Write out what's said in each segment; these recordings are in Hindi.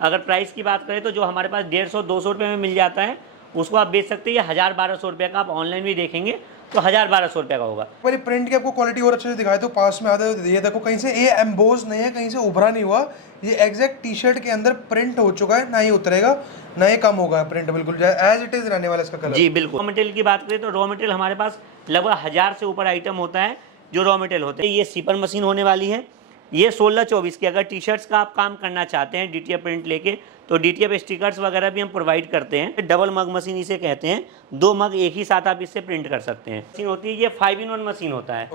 अगर प्राइस की बात करें तो जो हमारे पास 150-200 रुपये में मिल जाता है उसको आप बेच सकते हैं। 1000-1200 रुपये का आप ऑनलाइन भी देखेंगे तो 1000-1200 रुपये का होगा। पर प्रिंट की आपको क्वालिटी और अच्छे से दिखाए तो पास में आते हुए ये देखो, कहीं से ये एम्बोज नहीं है, कहीं से उभरा नहीं हुआ, ये एग्जैक्ट टी शर्ट के अंदर प्रिंट हो चुका है, ना ही उतरेगा ना ही कम होगा, प्रिंट बिल्कुल एज इट इज रहने वाला इसका कलर। जी बिल्कुल। रॉ मटेरियल की बात करें तो रॉ मटेरियल हमारे पास लगभग 1000 से ऊपर आइटम होता है जो रॉ मटेरियल होते हैं। ये सीपर मशीन होने वाली है, ये 16-24 की। अगर टी शर्ट्स का आप काम करना चाहते हैं DTF प्रिंट लेके तो DTF स्टिकर्स वगैरह भी हम प्रोवाइड करते हैं। डबल मग मशीन इसे कहते हैं, 2 मग एक ही साथ आप इससे प्रिंट कर सकते हैं। मशीन होती है ये 5-in-1 मशीन होता है।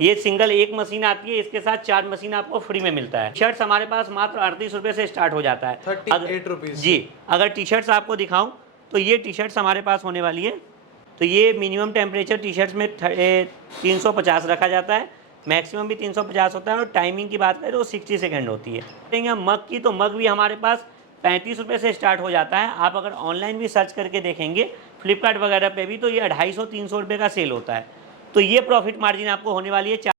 ये सिंगल एक मशीन आती है, इसके साथ 4 मशीन आपको फ्री में मिलता है। शर्ट्स हमारे पास मात्र 38 रुपये से स्टार्ट हो जाता है। 38 रुपीज़। जी, अगर टी शर्ट्स आपको दिखाऊँ तो ये टी शर्ट्स हमारे पास होने वाली है। तो ये मिनिमम टेम्परेचर टी शर्ट्स में 350 रखा जाता है, मैक्सिमम भी 350 होता है, और टाइमिंग की बात करें तो 60 सेकेंड होती है। मग की तो मग भी हमारे पास 35 रुपये से स्टार्ट हो जाता है। आप अगर ऑनलाइन भी सर्च करके देखेंगे फ्लिपकार्ट वगैरह पे भी तो ये 250-300 रुपये का सेल होता है। तो ये प्रॉफिट मार्जिन आपको होने वाली है।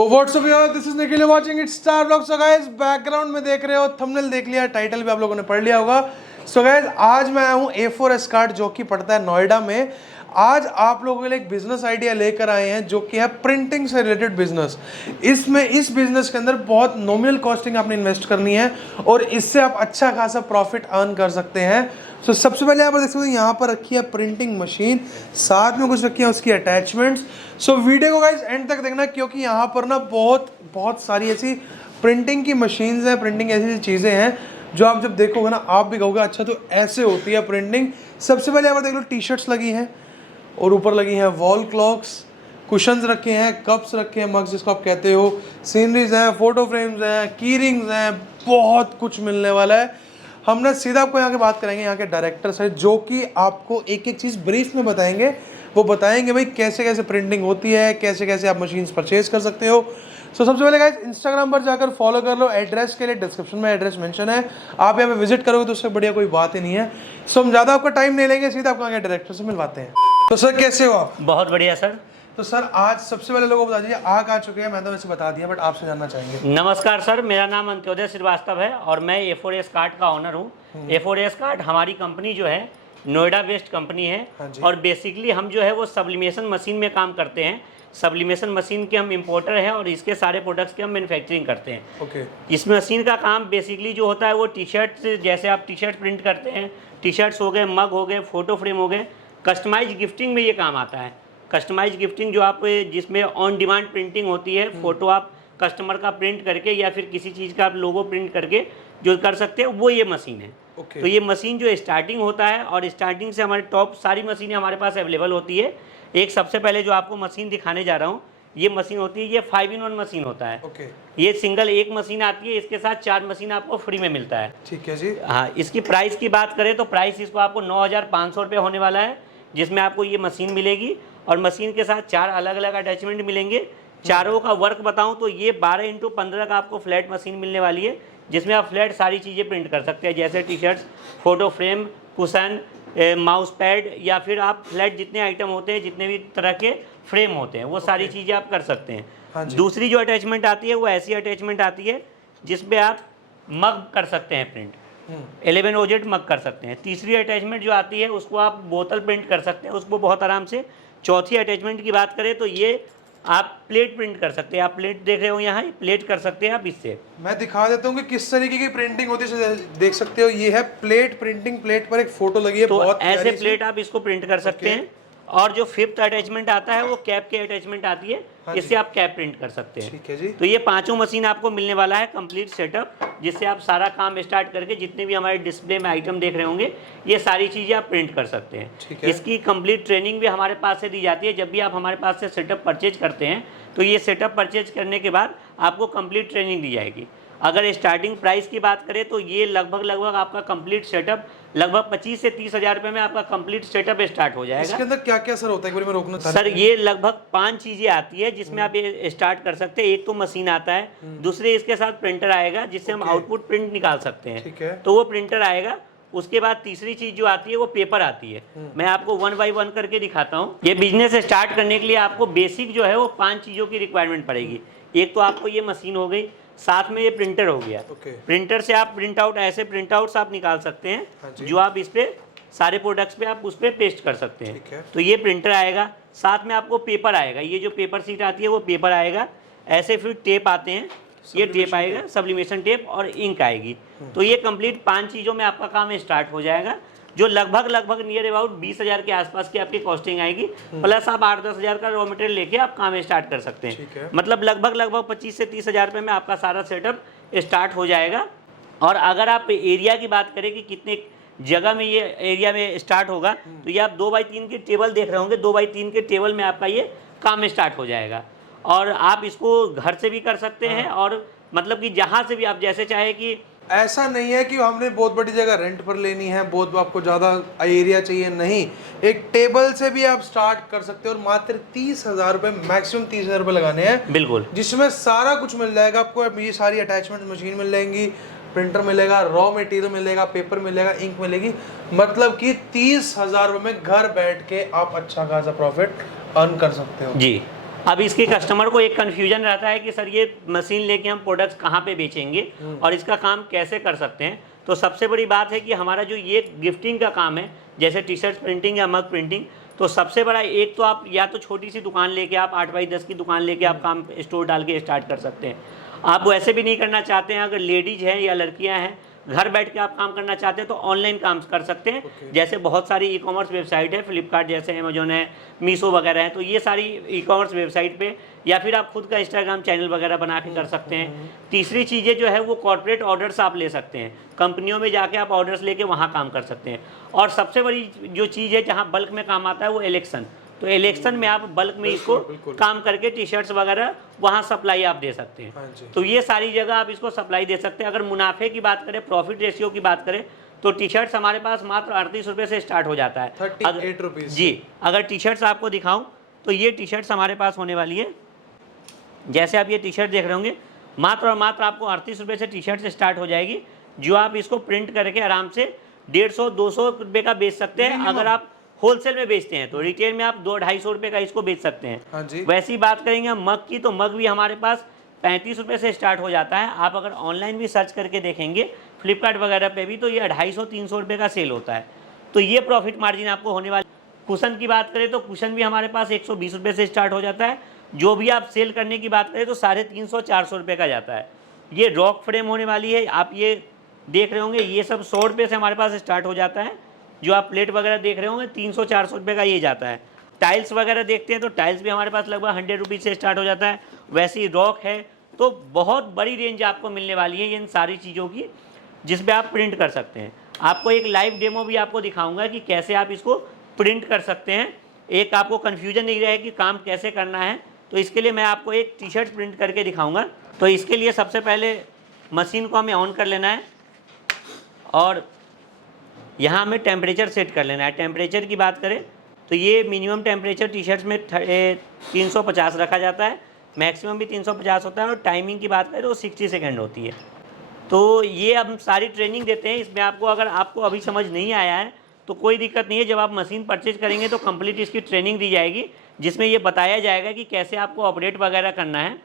व्हाट्सअप यार, this is Nikhil watching it's star blogs. So guys, background में देख रहे हो, थंबनेल देख लिया, टाइटल भी आप लोगों ने पढ़ लिया होगा। सो गाइस, आज मैं आया हूँ A4 एस्कार्ट जो कि पड़ता है नोएडा में। आज आप लोगों के लिए एक बिजनेस आइडिया लेकर आए हैं जो कि है प्रिंटिंग से रिलेटेड बिजनेस। इस बिजनेस के अंदर बहुत नॉमिनल कॉस्टिंग आपने इन्वेस्ट करनी है और इससे आप अच्छा खासा प्रॉफिट अर्न कर सकते हैं। तो सबसे पहले आप देख सकते हो यहाँ पर रखी है प्रिंटिंग मशीन, साथ में कुछ रखी है उसकी अटैचमेंट्स। सो वीडियो को गाइस एंड तक देखना, क्योंकि यहाँ पर ना बहुत सारी ऐसी प्रिंटिंग की मशीन्स हैं, प्रिंटिंग ऐसी चीज़ें हैं जो आप जब देखोगे ना आप भी कहोगे अच्छा तो ऐसे होती है प्रिंटिंग। सबसे पहले यहाँ पर देख लो, टी शर्ट्स लगी हैं और ऊपर लगी हैं वॉल क्लॉक्स, कुशन्स रखे हैं, कप्स रखे हैं, मग्स जिसको आप कहते हो, सीनरीज हैं, फोटो फ्रेम्स हैं, की रिंग्स हैं, बहुत कुछ मिलने वाला है। हमने सीधा आपको यहाँ के बात करेंगे, यहाँ के डायरेक्टर से जो कि आपको एक एक चीज़ ब्रीफ में बताएंगे। वो बताएंगे भाई कैसे कैसे प्रिंटिंग होती है, कैसे कैसे आप मशीन्स परचेज कर सकते हो। सो सबसे पहले गाइस इंस्टाग्राम पर जाकर फॉलो कर लो। एड्रेस के लिए डिस्क्रिप्शन में एड्रेस मेंशन है, आप यहाँ पे विजिट करोगे तो उससे बढ़िया कोई बात ही नहीं है। सो हम ज़्यादा आपका टाइम नहीं लेंगे, सीधा आपको आगे डायरेक्टर से मिलवाते हैं। तो सर कैसे हो आप? बहुत बढ़िया सर। तो सर आज सबसे पहले लोगों को बता दीजिए, आ कहाँ चुके हैं? मैं तो वैसे बता दिया, बट आपसे जानना चाहेंगे। नमस्कार सर, मेरा नाम अंत्योदय श्रीवास्तव है और मैं A4 एस्कार्ट का ऑनर हूँ। A4 एस्कार्ट हमारी कंपनी जो है नोएडा बेस्ड कंपनी है और बेसिकली हम जो है वो सब्लिमेशन मशीन में काम करते हैं। सब्लिमेशन मशीन के हम इंपोर्टर हैं और इसके सारे प्रोडक्ट्स के हम मैन्युफैक्चरिंग करते हैं। इस मशीन का काम बेसिकली जो होता है वो टी शर्ट, जैसे आप टी शर्ट प्रिंट करते हैं, टी शर्ट्स हो गए, मग हो गए, फोटो फ्रेम हो गए, कस्टमाइज गिफ्टिंग में ये काम आता है। कस्टमाइज गिफ्टिंग जो आप जिसमें ऑन डिमांड प्रिंटिंग होती है, फोटो आप कस्टमर का प्रिंट करके या फिर किसी चीज़ का आप लोगो प्रिंट करके जो कर सकते हैं वो ये मशीन है। तो ये मशीन जो स्टार्टिंग होता है और स्टार्टिंग से हमारे टॉप सारी मशीनें हमारे पास अवेलेबल होती है। एक सबसे पहले जो आपको मशीन दिखाने जा रहा हूँ ये मशीन होती है, ये 5-in-1 मशीन होता है। ये सिंगल एक मशीन आती है, इसके साथ 4 मशीन आपको फ्री में मिलता है। ठीक है जी। हाँ, इसकी प्राइस की बात करें तो प्राइस इसको आपको 9500 रुपये होने वाला है, जिसमें आपको ये मशीन मिलेगी और मशीन के साथ 4 अलग अलग अटैचमेंट मिलेंगे। चारों का वर्क बताऊं तो ये 12x15 का आपको फ्लैट मशीन मिलने वाली है, जिसमें आप फ्लैट सारी चीज़ें प्रिंट कर सकते हैं, जैसे T shirts, photo frame, cushion, mouse pad, या फिर आप फ्लैट जितने आइटम होते हैं, जितने भी तरह के फ्रेम होते हैं वो सारी चीज़ें आप कर सकते हैं। दूसरी जो अटैचमेंट आती है वो ऐसी अटैचमेंट आती है जिसमें आप मग कर सकते हैं प्रिंट, 11OZ मग कर सकते हैं। तीसरी अटैचमेंट जो आती है उसको आप बोतल प्रिंट कर सकते हैं उसको बहुत आराम से। चौथी अटैचमेंट की बात करें तो ये आप प्लेट प्रिंट कर सकते हैं। आप प्लेट देख रहे हो यहाँ, प्लेट कर सकते हैं आप इससे। मैं दिखा देता हूँ कि किस तरीके की प्रिंटिंग होती है, देख सकते हो। ये है प्लेट प्रिंटिंग, प्लेट पर एक फोटो लगी है, तो बहुत ऐसे प्लेट आप इसको प्रिंट कर सकते हैं। और जो 5th अटैचमेंट आता है वो कैप की अटैचमेंट आती है, इससे आप कैप प्रिंट कर सकते हैं। ठीक है जी। तो ये 5 मशीन आपको मिलने वाला है कंप्लीट सेटअप, जिससे आप सारा काम स्टार्ट करके जितने भी हमारे डिस्प्ले में आइटम देख रहे होंगे ये सारी चीज़ें आप प्रिंट कर सकते हैं। इसकी कंप्लीट ट्रेनिंग भी हमारे पास से दी जाती है। जब भी आप हमारे पास से सेटअप परचेज करते हैं तो ये सेटअप परचेज करने के बाद आपको कंप्लीट ट्रेनिंग दी जाएगी। अगर स्टार्टिंग प्राइस की बात करें तो ये लगभग आपका कंप्लीट सेटअप लगभग 25 से 30 हज़ार रुपये में आपका कंप्लीट सेटअप स्टार्ट हो जाएगा। इसके अंदर क्या क्या सर होता है, एक बार मैं रोकना चाहता हूं। सर ये लगभग 5 चीज़ें आती है जिसमें आप ये स्टार्ट कर सकते हैं। एक तो मशीन आता है, दूसरे इसके साथ प्रिंटर आएगा जिससे हम आउटपुट प्रिंट निकाल सकते हैं। ठीक है। तो वो प्रिंटर आएगा। उसके बाद तीसरी चीज़ जो आती है वो पेपर आती है। मैं आपको 1 बाय 1 करके दिखाता हूँ। ये बिजनेस स्टार्ट करने के लिए आपको बेसिक जो है वो 5 चीज़ों की रिक्वायरमेंट पड़ेगी। एक तो आपको ये मशीन हो गई, साथ में ये प्रिंटर हो गया। प्रिंटर से आप प्रिंट आउट, ऐसे प्रिंट आउट्स आप निकाल सकते हैं जो आप इस पे सारे प्रोडक्ट्स पे आप उस पे पेस्ट कर सकते हैं। तो ये प्रिंटर आएगा, साथ में आपको पेपर आएगा, ये जो पेपर सीट आती है वो पेपर आएगा। ऐसे फिर टेप आते हैं, ये टेप आएगा, सब्लिमेशन टेप, और इंक आएगी। तो ये कंप्लीट 5 चीज़ों में आपका काम स्टार्ट हो जाएगा, जो लगभग नियर अबाउट 20,000 के आसपास की आपकी कॉस्टिंग आएगी। प्लस आप 8-10 हज़ार का रॉ मटेरियल लेके आप काम स्टार्ट कर सकते हैं। मतलब लगभग 25 से 30 हज़ार रुपये में आपका सारा सेटअप स्टार्ट हो जाएगा। और अगर आप एरिया की बात करें कि कितने जगह में ये एरिया में स्टार्ट होगा, तो ये आप 2x3 के टेबल देख रहे होंगे। 2x3 के टेबल में आपका ये काम स्टार्ट हो जाएगा। और आप इसको घर से भी कर सकते हैं, और मतलब कि जहाँ से भी आप जैसे चाहे कि ऐसा नहीं है कि हमने बहुत बड़ी जगह रेंट पर लेनी है, बहुत आपको ज़्यादा एरिया चाहिए, नहीं, एक टेबल से भी आप स्टार्ट कर सकते हो। और मात्र 30,000 रुपये, मैक्सिमम 30,000 रुपये लगाने हैं, बिल्कुल, जिसमें सारा कुछ मिल जाएगा आपको। ये सारी अटैचमेंट मशीन मिल जाएंगी, प्रिंटर मिलेगा, रॉ मटेरियल मिलेगा, पेपर मिलेगा, इंक मिलेगी। मतलब कि 30,000 रुपये में घर बैठ के आप अच्छा खासा प्रॉफिट अर्न कर सकते हो जी। अब इसके कस्टमर को एक कन्फ्यूजन रहता है कि सर ये मशीन लेके हम प्रोडक्ट्स कहाँ पे बेचेंगे और इसका काम कैसे कर सकते हैं। तो सबसे बड़ी बात है कि हमारा जो ये गिफ्टिंग का काम है, जैसे टी शर्ट प्रिंटिंग या मग प्रिंटिंग, तो सबसे बड़ा एक तो आप या तो छोटी सी दुकान लेके, आप 8x10 की दुकान लेके आप काम स्टोर डाल के स्टार्ट कर सकते हैं। आप वैसे भी नहीं करना चाहते हैं, अगर लेडीज हैं या लड़कियाँ हैं, घर बैठ के आप काम करना चाहते हैं, तो ऑनलाइन काम कर सकते हैं। जैसे बहुत सारी ई कॉमर्स वेबसाइट है, फ्लिपकार्ट जैसे, अमेजोन है, मीशो वगैरह है। तो ये सारी ई कॉमर्स वेबसाइट पे, या फिर आप खुद का इंस्टाग्राम चैनल वगैरह बना के कर सकते हैं। तीसरी चीज़ें जो है वो कॉर्पोरेट ऑर्डर्स आप ले सकते हैं, कंपनियों में जाके आप ऑर्डर्स लेके वहाँ काम कर सकते हैं। और सबसे बड़ी जो चीज़ है जहाँ बल्क में काम आता है वो इलेक्शन। तो इलेक्शन में आप बल्क में इसको काम करके टी शर्ट्स वगैरह वहाँ सप्लाई आप दे सकते हैं। तो ये सारी जगह आप इसको सप्लाई दे सकते हैं। अगर मुनाफे की बात करें, प्रॉफिट रेशियो की बात करें, तो टी शर्ट्स हमारे पास मात्र 38 रुपये से स्टार्ट हो जाता है। 38 रुपीज़ जी। अगर टी शर्ट्स आपको दिखाऊं तो ये टी शर्ट्स हमारे पास होने वाली है, जैसे आप ये टी शर्ट देख रहे होंगे, मात्र और मात्र आपको 38 रुपये से टी शर्ट से स्टार्ट हो जाएगी, जो आप इसको प्रिंट करके आराम से 150-200 रुपये का बेच सकते हैं। अगर आप होलसेल में बेचते हैं तो रिटेल में आप 200-250 रुपये का इसको बेच सकते हैं। वैसी बात करेंगे हम मग की, तो मग भी हमारे पास 35 रुपये से स्टार्ट हो जाता है। आप अगर ऑनलाइन भी सर्च करके देखेंगे फ्लिपकार्ट वगैरह पे भी, तो ये 250-300 रुपये का सेल होता है। तो ये प्रॉफिट मार्जिन आपको होने वाली। कुशन की बात करें तो कुशन भी हमारे पास 120 रुपये से स्टार्ट हो जाता है। जो भी आप सेल करने की बात करें तो 350-400 रुपये का जाता है। ये रॉक फ्रेम होने वाली है, आप ये देख रहे होंगे, ये सब 100 रुपये से हमारे पास स्टार्ट हो जाता है। जो आप प्लेट वगैरह देख रहे होंगे 300-400 रुपये का ये जाता है। टाइल्स वगैरह देखते हैं तो टाइल्स भी हमारे पास लगभग 100 रुपीज़ से स्टार्ट हो जाता है। वैसे ही रॉक है, तो बहुत बड़ी रेंज आपको मिलने वाली है इन सारी चीज़ों की, जिस पे आप प्रिंट कर सकते हैं। आपको एक लाइव डेमो भी आपको दिखाऊंगा कि कैसे आप इसको प्रिंट कर सकते हैं। एक आपको कन्फ्यूजन नहीं रहे कि काम कैसे करना है, तो इसके लिए मैं आपको एक टी शर्ट प्रिंट करके दिखाऊँगा। तो इसके लिए सबसे पहले मशीन को हमें ऑन कर लेना है और यहाँ हमें टेम्परेचर सेट कर लेना है। टेम्परेचर की बात करें तो ये मिनिमम टेम्परेचर टी शर्ट्स में 350 रखा जाता है, मैक्सिमम भी 350 होता है। और टाइमिंग की बात करें तो 60 सेकेंड होती है। तो ये हम सारी ट्रेनिंग देते हैं इसमें। आपको अगर आपको अभी समझ नहीं आया है तो कोई दिक्कत नहीं है, जब आप मशीन परचेज करेंगे तो कंप्लीट इसकी ट्रेनिंग दी जाएगी, जिसमें ये बताया जाएगा कि कैसे आपको ऑपरेट वगैरह करना है।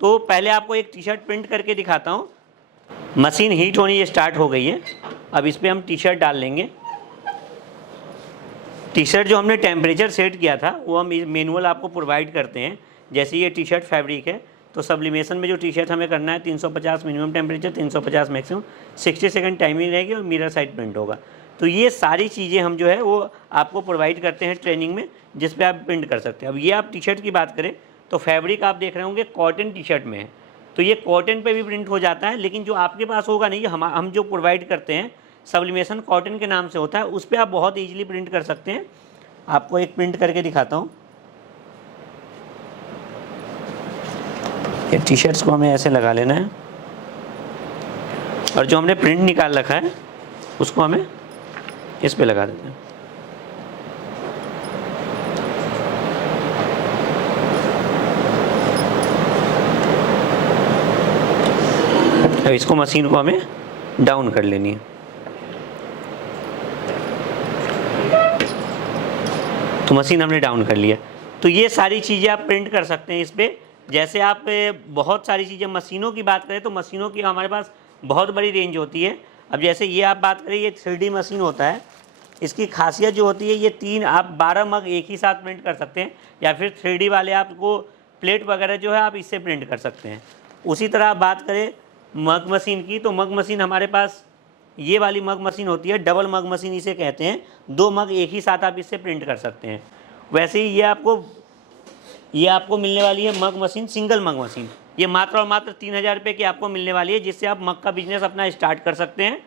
तो पहले आपको एक टी शर्ट प्रिंट करके दिखाता हूँ। मशीन हीट होनी स्टार्ट हो गई है। अब इस पर हम टी शर्ट डाल लेंगे। टी शर्ट जो हमने टेम्परेचर सेट किया था वो हम मैनुअल आपको प्रोवाइड करते हैं। जैसे ये टी शर्ट फैब्रिक है, तो सब्लिमेशन में जो टी शर्ट हमें करना है 350 minimum temperature, 350 maximum, 60 second timing रहेगी और मिरर साइड प्रिंट होगा। तो ये सारी चीज़ें हम जो है वो आपको प्रोवाइड करते हैं ट्रेनिंग में, जिस पे आप प्रिंट कर सकते हैं। अब ये आप टी शर्ट की बात करें तो फैब्रिक आप देख रहे होंगे कॉटन टी शर्ट में है, तो ये कॉटन पे भी प्रिंट हो जाता है। लेकिन जो आपके पास होगा नहीं, हम जो प्रोवाइड करते हैं सब्लिमेशन कॉटन के नाम से होता है, उस पर आप बहुत ईजिली प्रिंट कर सकते हैं। आपको एक प्रिंट करके दिखाता हूँ। ये टी शर्ट्स को हमें ऐसे लगा लेना है और जो हमने प्रिंट निकाल रखा है उसको हमें इस पे लगा देते हैं। अब इसको मशीन को हमें डाउन कर लेनी है। तो मशीन हमने डाउन कर लिया। तो ये सारी चीज़ें आप प्रिंट कर सकते हैं इस पर। जैसे आप बहुत सारी चीज़ें, मशीनों की बात करें तो मशीनों की हमारे पास बहुत बड़ी रेंज होती है। अब जैसे ये आप बात करें, ये 3D मशीन होता है। इसकी खासियत जो होती है, ये 3 आप 12 मग एक ही साथ प्रिंट कर सकते हैं, या फिर 3D वाले आपको प्लेट वगैरह जो है आप इससे प्रिंट कर सकते हैं। उसी तरह आप बात करें मग मशीन की, तो मग मशीन हमारे पास ये वाली मग मशीन होती है, डबल मग मशीन इसे कहते हैं। 2 मग एक ही साथ आप इससे प्रिंट कर सकते हैं। वैसे ही ये आपको मिलने वाली है मग मशीन, सिंगल मग मशीन। ये मात्र और मात्र 3000 रुपये की आपको मिलने वाली है, जिससे आप मग का बिजनेस अपना स्टार्ट कर सकते हैं।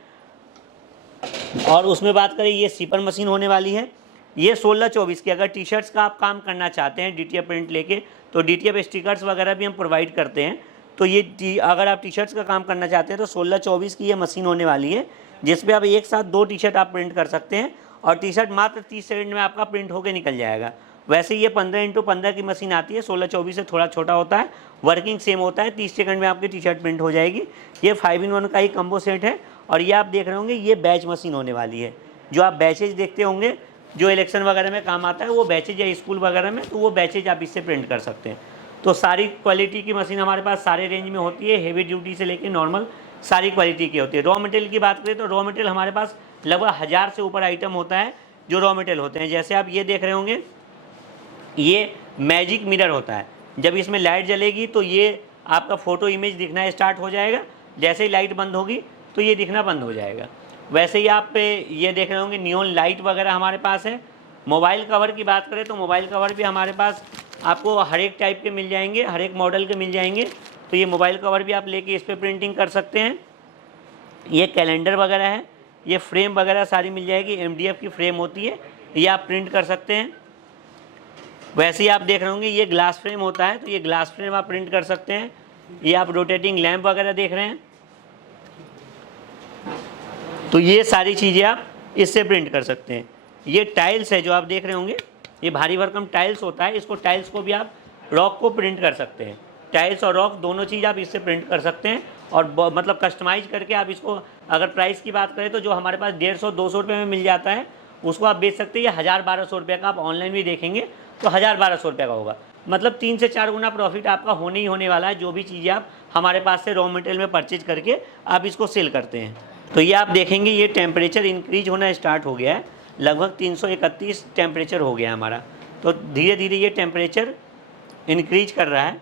और उसमें बात करें, ये सीपर मशीन होने वाली है। ये 16-24 की, अगर टी शर्ट्स का आप काम करना चाहते हैं DTF प्रिंट लेके, तो DTF स्टिकर्स वगैरह भी हम प्रोवाइड करते हैं। तो ये अगर आप टी शर्ट्स का काम करना चाहते हैं तो 16-24 की ये मशीन होने वाली है, जिसपे आप एक साथ 2 टी शर्ट आप प्रिंट कर सकते हैं, और टी शर्ट मात्र 30 सेकंड में आपका प्रिंट होकर निकल जाएगा। वैसे ये 15x15 की मशीन आती है, 16-24 से थोड़ा छोटा होता है, वर्किंग सेम होता है, 30 सेकंड में आपकी टी शर्ट प्रिंट हो जाएगी। ये 5-in-1 का ही कम्बो सेट है। और ये आप देख रहे होंगे, ये बैच मशीन होने वाली है। जो आप बैचेज देखते होंगे, जो इलेक्शन वगैरह में काम आता है, वो बैचेज, या स्कूल वगैरह में, तो वो बैचेज आप इससे प्रिंट कर सकते हैं। तो सारी क्वालिटी की मशीन हमारे पास सारे रेंज में होती है, हेवी ड्यूटी से लेकर नॉर्मल सारी क्वालिटी की होती है। रॉ मटेरियल की बात करें तो रॉ मटेरियल हमारे पास लगभग 1000 से ऊपर आइटम होता है जो रॉ मटेरियल होते हैं। जैसे आप ये देख रहे होंगे, ये मैजिक मिरर होता है। जब इसमें लाइट जलेगी तो ये आपका फ़ोटो इमेज दिखना स्टार्ट हो जाएगा, जैसे ही लाइट बंद होगी तो ये दिखना बंद हो जाएगा। वैसे ही आप ये देख रहे होंगे, नियॉन लाइट वगैरह हमारे पास है। मोबाइल कवर की बात करें तो मोबाइल कवर भी हमारे पास आपको हर एक टाइप के मिल जाएंगे, हर एक मॉडल के मिल जाएंगे। तो ये मोबाइल कवर भी आप लेके इस पर प्रिंटिंग कर सकते हैं। ये कैलेंडर वगैरह है, ये फ्रेम वगैरह सारी मिल जाएगी, MDF की फ्रेम होती है, ये आप प्रिंट कर सकते हैं। वैसे ही आप देख रहे होंगे, ये ग्लास फ्रेम होता है, तो ये ग्लास फ्रेम आप प्रिंट कर सकते हैं। ये आप रोटेटिंग लैंप वगैरह देख रहे हैं, तो ये सारी चीज़ें आप इससे प्रिंट कर सकते हैं। ये टाइल्स है जो आप देख रहे होंगे, ये भारी भरकम टाइल्स होता है। इसको टाइल्स को भी आप रॉक को प्रिंट कर सकते हैं। टाइल्स और रॉक दोनों चीज़ आप इससे प्रिंट कर सकते हैं, और मतलब कस्टमाइज करके आप इसको, अगर प्राइस की बात करें तो जो हमारे पास 150-200 रुपये में मिल जाता है, उसको आप बेच सकते हैं। ये 1000-1200 रुपये का, आप ऑनलाइन भी देखेंगे तो 1000-1200 रुपये का होगा। मतलब 3 से 4 गुना प्रॉफिट आपका होने ही होने वाला है, जो भी चीज़ें आप हमारे पास से रॉ मटेरियल में परचेज करके आप इसको सेल करते हैं। तो ये आप देखेंगे, ये टेम्परेचर इंक्रीज होना स्टार्ट हो गया है, लगभग 331 टेम्परेचर हो गया है हमारा। तो धीरे धीरे ये टेम्परेचर इंक्रीज कर रहा है,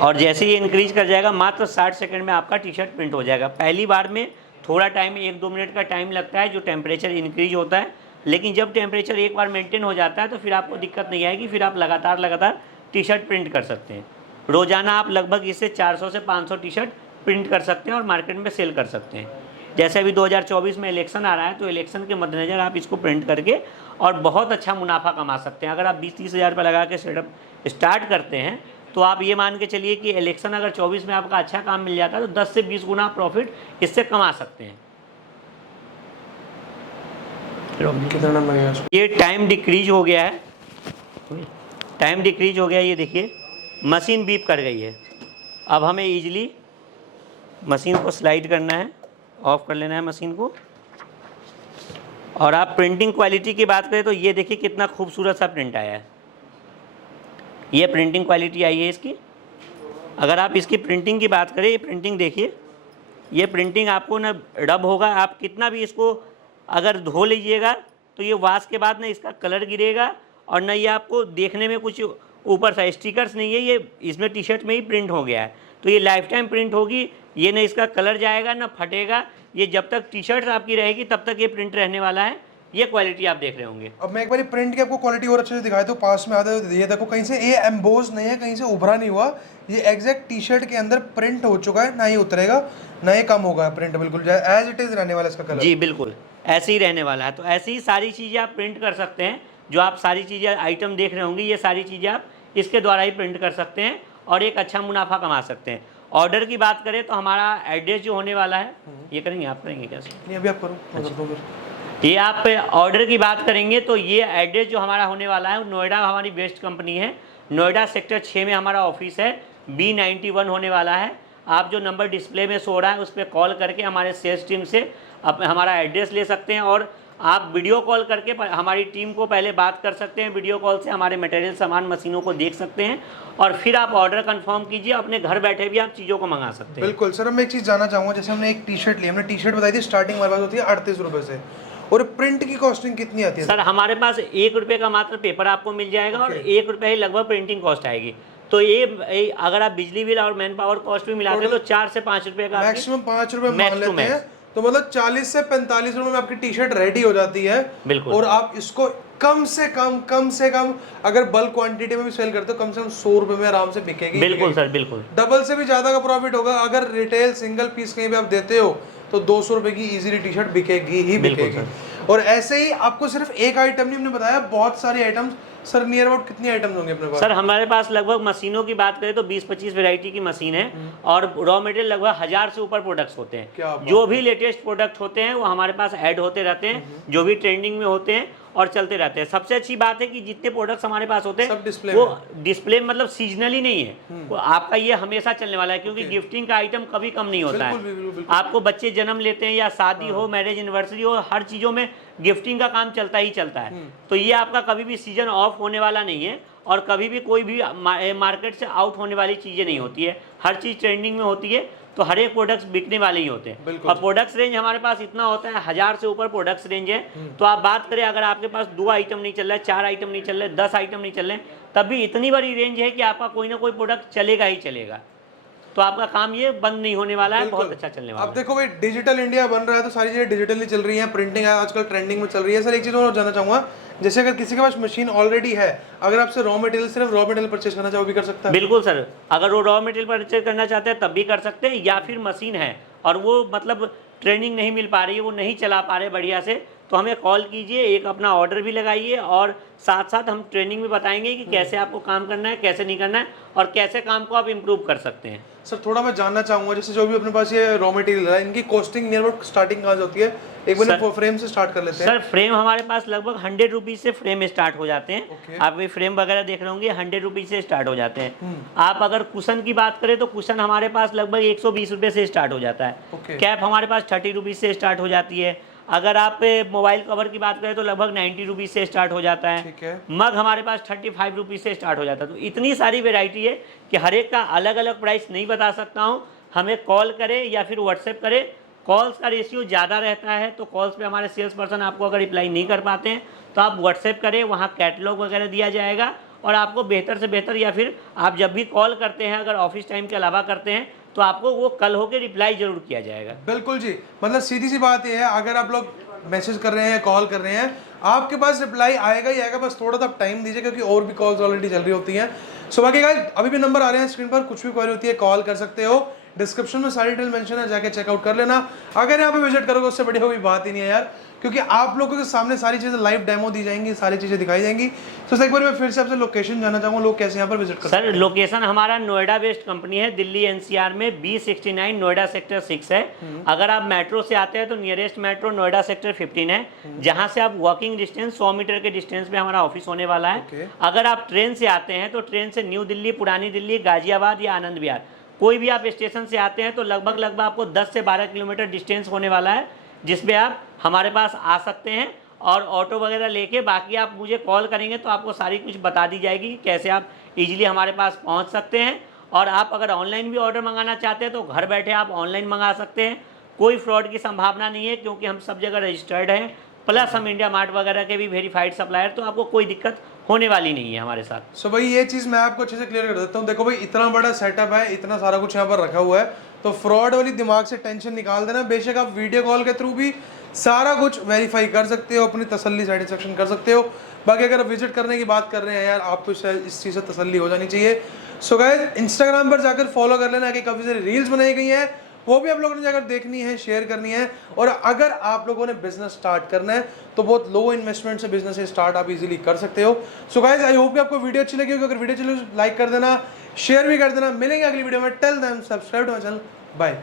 और जैसे ही इंक्रीज कर जाएगा, मात्र 60 सेकंड में आपका टी शर्ट प्रिंट हो जाएगा। पहली बार में थोड़ा टाइम, 1-2 मिनट का टाइम लगता है जो टेम्परेचर इंक्रीज होता है, लेकिन जब टेम्परेचर एक बार मेंटेन हो जाता है तो फिर आपको दिक्कत नहीं आएगी। फिर आप लगातार टी शर्ट प्रिंट कर सकते हैं। रोज़ाना आप लगभग इससे 400 से 500 टी शर्ट प्रिंट कर सकते हैं और मार्केट में सेल कर सकते हैं। जैसे अभी 2024 में इलेक्शन आ रहा है, तो इलेक्शन के मद्देनज़र आप इसको प्रिंट करके और बहुत अच्छा मुनाफा कमा सकते हैं। अगर आप 20-30 हज़ार रुपये लगा के सेटअप स्टार्ट करते हैं, तो आप ये मान के चलिए कि इलेक्शन अगर 24 में आपका अच्छा काम मिल जाता है तो 10 से 20 गुना प्रॉफिट इससे कमा सकते हैं। कितना नंबर है? ये टाइम डिक्रीज हो गया है, टाइम डिक्रीज हो गया। ये देखिए, मशीन बीप कर गई है। अब हमें ईजिली मशीन को स्लाइड करना है, ऑफ कर लेना है मशीन को। और आप प्रिंटिंग क्वालिटी की बात करें तो ये देखिए कितना खूबसूरत सा प्रिंट आया है। ये प्रिंटिंग क्वालिटी आई है इसकी। अगर आप इसकी प्रिंटिंग की बात करें, ये प्रिंटिंग देखिए, ये प्रिंटिंग आपको ना रब होगा, आप कितना भी इसको अगर धो लीजिएगा तो ये वॉश के बाद ना इसका कलर गिरेगा, और ना ये आपको देखने में कुछ ऊपर सा स्टिकर्स नहीं है, ये इसमें टी शर्ट में ही प्रिंट हो गया है। तो ये लाइफ टाइम प्रिंट होगी, ये ना इसका कलर जाएगा ना फटेगा। ये जब तक टी शर्ट आपकी रहेगी तब तक ये प्रिंट रहने वाला है। ये क्वालिटी आप देख रहे होंगे। अब मैं एक बार प्रिंट की आपको क्वालिटी और अच्छे से दिखाई दूं, पास में आते हुए ये देखो, कहीं से ये एम्बोज नहीं है, कहीं से उभरा नहीं हुआ, ये एग्जैक्ट टी शर्ट के अंदर प्रिंट हो चुका है, ना ही उतरेगा ना ही कम होगा। प्रिंट बिल्कुल एज इट इज रहने वाला इसका कलर। जी बिल्कुल ऐसे ही रहने वाला है। तो ऐसी ही सारी चीज़ें आप प्रिंट कर सकते हैं। जो आप सारी चीज़ें आइटम देख रहे होंगे, ये सारी चीज़ें आप इसके द्वारा ही प्रिंट कर सकते हैं और एक अच्छा मुनाफा कमा सकते हैं। ऑर्डर की बात करें तो हमारा एड्रेस जो होने वाला है, ये करेंगे, आप करेंगे कैसे? नहीं, अभी आप करो। ये आप ऑर्डर की बात करेंगे तो ये एड्रेस जो हमारा होने वाला है, नोएडा हमारी बेस्ट कंपनी है, नोएडा सेक्टर 6 में हमारा ऑफिस है, B91 होने वाला है। आप जो नंबर डिस्प्ले में शो रहा है उस पर कॉल करके हमारे सेल्स टीम से हमारा एड्रेस ले सकते हैं। और आप वीडियो कॉल करके हमारी टीम को पहले बात कर सकते हैं, वीडियो कॉल से हमारे मटेरियल सामान मशीनों को देख सकते हैं और फिर आप ऑर्डर कंफर्म कीजिए, अपने घर बैठे भी आप चीज़ों को मंगा सकते हैं। बिल्कुल सर, मैं एक चीज़ जानना चाहूँगा, जैसे हमने एक टी शर्ट ली, हमने टी शर्ट बताई थी स्टार्टिंग हमारे पास होती है 38 रुपये से, और प्रिंट की कॉस्टिंग कितनी आती है सर? हमारे पास 1 रुपये का मात्र पेपर आपको मिल जाएगा और 1 रुपये ही लगभग प्रिंटिंग कॉस्ट आएगी। तो ये अगर आप बिजली बिल और मैन पावर कॉस्ट भी मिलाते हैं तो 4 से 5 रुपये का, मैक्सिमम 5 रुपये मान लेते हैं, तो मतलब 40 से 45 रुपए में आपकी टी शर्ट रेडी हो जाती है। बिल्कुल। और आप इसको कम से कम अगर बल्क क्वांटिटी में भी सेल करते हो, कम से कम 100 रुपए में आराम से बिकेगी। बिल्कुल सर, बिल्कुल। डबल से भी ज्यादा का प्रॉफिट होगा। अगर रिटेल सिंगल पीस कहीं भी आप देते हो तो 200 रुपए की इजीली टी शर्ट बिकेगी ही बिकेगी। और ऐसे ही आपको सिर्फ एक आइटम नहीं, हमने बताया बहुत सारे आइटम्स। सर नियर अबाउट कितनी आइटम्स होंगे अपने पास? सर हमारे पास लगभग मशीनों की बात करें तो 20-25 वैरायटी की मशीन है और रॉ मटेरियल लगभग 1000 से ऊपर प्रोडक्ट्स होते हैं। जो भी लेटेस्ट प्रोडक्ट होते हैं वो हमारे पास ऐड होते रहते हैं, जो भी ट्रेंडिंग में होते हैं और चलते रहते हैं। सबसे अच्छी बात है कि जितने प्रोडक्ट्स हमारे पास होते हैं वो डिस्प्ले मतलब सीजनली नहीं है, वो आपका ये हमेशा चलने वाला है, क्योंकि गिफ्टिंग का आइटम कभी कम नहीं होता है। आपको बच्चे जन्म लेते हैं या शादी हो, मैरिज एनिवर्सरी हो, हर चीज़ों में गिफ्टिंग का काम चलता ही चलता है। तो ये आपका कभी भी सीजन ऑफ होने वाला नहीं है और कभी भी कोई भी मार्केट से आउट होने वाली चीज़ें नहीं होती है। हर चीज़ ट्रेंडिंग में होती है, तो हर एक प्रोडक्ट्स बिकने वाले ही होते हैं। और प्रोडक्ट्स रेंज हमारे पास इतना होता है, 1000 से ऊपर प्रोडक्ट्स रेंज है। तो आप बात करें, अगर आपके पास 2 आइटम नहीं चल रहा है, 4 आइटम नहीं चल रहे, 10 आइटम नहीं चल रहे, तब भी इतनी बड़ी रेंज है कि आपका कोई ना कोई प्रोडक्ट चलेगा ही चलेगा। तो आपका काम ये बंद नहीं होने वाला है, बहुत अच्छा चलने वाला है। अब देखो भाई, डिजिटल इंडिया बन रहा है तो सारी चीजें डिजिटली चल रही हैं, प्रिंटिंग आजकल ट्रेंडिंग में चल रही है। सर एक चीज और जानना चाहूंगा, जैसे अगर किसी के पास मशीन ऑलरेडी है, अगर आपसे रॉ मटेरियल सिर्फ रॉ मटेरियल परचेज करना चाहो भी कर सकता है? बिल्कुल सर, अगर वो रॉ मटेरियल परचेज करना चाहते हैं तब भी कर सकते हैं, या फिर मशीन है और वो मतलब ट्रेनिंग नहीं मिल पा रही है, वो नहीं चला पा रहे बढ़िया से, तो हमें कॉल कीजिए, एक अपना ऑर्डर भी लगाइए और साथ साथ हम ट्रेनिंग में बताएंगे कि कैसे आपको काम करना है, कैसे नहीं करना है और कैसे काम को आप इम्प्रूव कर सकते हैं। सर थोड़ा मैं जानना चाहूंगा, जैसे जो भी अपने पास ये रॉ मटेरियल है, इनकी कॉस्टिंग नियर अबाउट स्टार्टिंग कहाँ से होती है? एक बार फ्रेम से स्टार्ट कर लेते हैं। सर फ्रेम हमारे पास लगभग 100 रुपीज से फ्रेम स्टार्ट हो जाते हैं। आप ये फ्रेम वगैरह देख रहे होंगे, 100 रुपीज से स्टार्ट हो जाते हैं। आप अगर कुशन की बात करें तो कुशन हमारे पास लगभग 120 रुपये से स्टार्ट हो जाता है। कैप हमारे पास 30 रुपीज से स्टार्ट हो जाती है। अगर आप मोबाइल कवर की बात करें तो लगभग 90 रुपीज से स्टार्ट हो जाता है। मग हमारे पास 35 रुपीज से स्टार्ट हो जाता है। तो इतनी सारी वेराइटी है कि हर एक का अलग अलग प्राइस नहीं बता सकता हूँ। हमें कॉल करें या फिर व्हाट्सएप करें, कॉल्स का रेशियो ज़्यादा रहता है तो कॉल्स पे हमारे सेल्स पर्सन आपको अगर रिप्लाई नहीं कर पाते हैं तो आप व्हाट्सएप करें, वहाँ कैटलॉग वगैरह दिया जाएगा और आपको बेहतर से बेहतर, या फिर आप जब भी कॉल करते हैं अगर ऑफिस टाइम के अलावा करते हैं तो आपको वो कल होके रिप्लाई जरूर किया जाएगा। बिल्कुल जी, मतलब सीधी सी बात ये है, अगर आप लोग मैसेज कर रहे हैं, कॉल कर रहे हैं, आपके पास रिप्लाई आएगा ही आएगा, बस थोड़ा सा टाइम दीजिए क्योंकि और भी कॉल्स ऑलरेडी चल रही होती हैं। सो बाकी गाइस अभी भी नंबर आ रहे हैं स्क्रीन पर, कुछ भी क्वेरी होती है कॉल कर सकते हो, डिस्क्रिप्शन में सारी डिटेल मेंशन है, जाके चेकआउट कर लेना। अगर यहाँ पे विजिट करोगे उससे बढ़िया कोई बात ही नहीं है यार, क्योंकि आप लोगों के सामने सारी चीजें लाइव डेमो दी जाएंगी, सारी चीजें दिखाई जाएंगी। तो एक बार मैं फिर से आपसे लोकेशन जानना चाहूंगा, लोग कैसे यहाँ पर विजिट कर सकते हैं? सर लोकेशन हमारा नोएडा बेस्ड कंपनी है, दिल्ली एनसीआर में B69 नोएडा सेक्टर 6 है। अगर आप मेट्रो से आते हैं तो नियरेस्ट मेट्रो नोएडा सेक्टर 15 है, जहां से आप वॉकिंग डिस्टेंस 100 मीटर के डिस्टेंस पे हमारा ऑफिस होने वाला है। अगर आप ट्रेन से आते हैं तो ट्रेन से न्यू दिल्ली, पुरानी दिल्ली, गाजियाबाद या आनंद विहार, कोई भी आप स्टेशन से आते हैं तो लगभग आपको 10 से 12 किलोमीटर डिस्टेंस होने वाला है, जिसमें आप हमारे पास आ सकते हैं और ऑटो वगैरह लेके, बाकी आप मुझे कॉल करेंगे तो आपको सारी कुछ बता दी जाएगी कैसे आप इजीली हमारे पास पहुंच सकते हैं। और आप अगर ऑनलाइन भी ऑर्डर मंगाना चाहते हैं तो घर बैठे आप ऑनलाइन मंगा सकते हैं, कोई फ्रॉड की संभावना नहीं है क्योंकि हम सब जगह रजिस्टर्ड हैं, प्लस हम इंडिया मार्ट वगैरह के भी वेरीफाइड सप्लायर, तो आपको कोई दिक्कत होने वाली नहीं है हमारे साथ। सो भाई ये चीज़ मैं आपको अच्छे से क्लियर कर देता हूँ। देखो भाई इतना बड़ा सेटअप है, इतना सारा कुछ यहाँ पर रखा हुआ है, तो फ्रॉड वाली दिमाग से टेंशन निकाल देना। बेशक आप वीडियो कॉल के थ्रू भी सारा कुछ वेरीफाई कर सकते हो, अपनी तसल्ली सेटिस्फेक्शन कर सकते हो। बाकी अगर विजिट करने की बात कर रहे हैं यार, आपको इस चीज़ से तसल्ली हो जानी चाहिए। सो गाइस इंस्टाग्राम पर जाकर फॉलो कर लेना कि काफ़ी सारी रील्स बनाई गई हैं, वो भी आप लोगों ने जाकर देखनी है, शेयर करनी है। और अगर आप लोगों ने बिजनेस स्टार्ट करना है तो बहुत लो इन्वेस्टमेंट से बिजनेस स्टार्ट आप इजीली कर सकते हो। सो गाइस आई होप कि आपको वीडियो अच्छी लगी होगी। अगर वीडियो अच्छी लगी लाइक कर देना, शेयर भी कर देना। मिलेंगे अगली वीडियो में, till then subscribe to my channel, bye.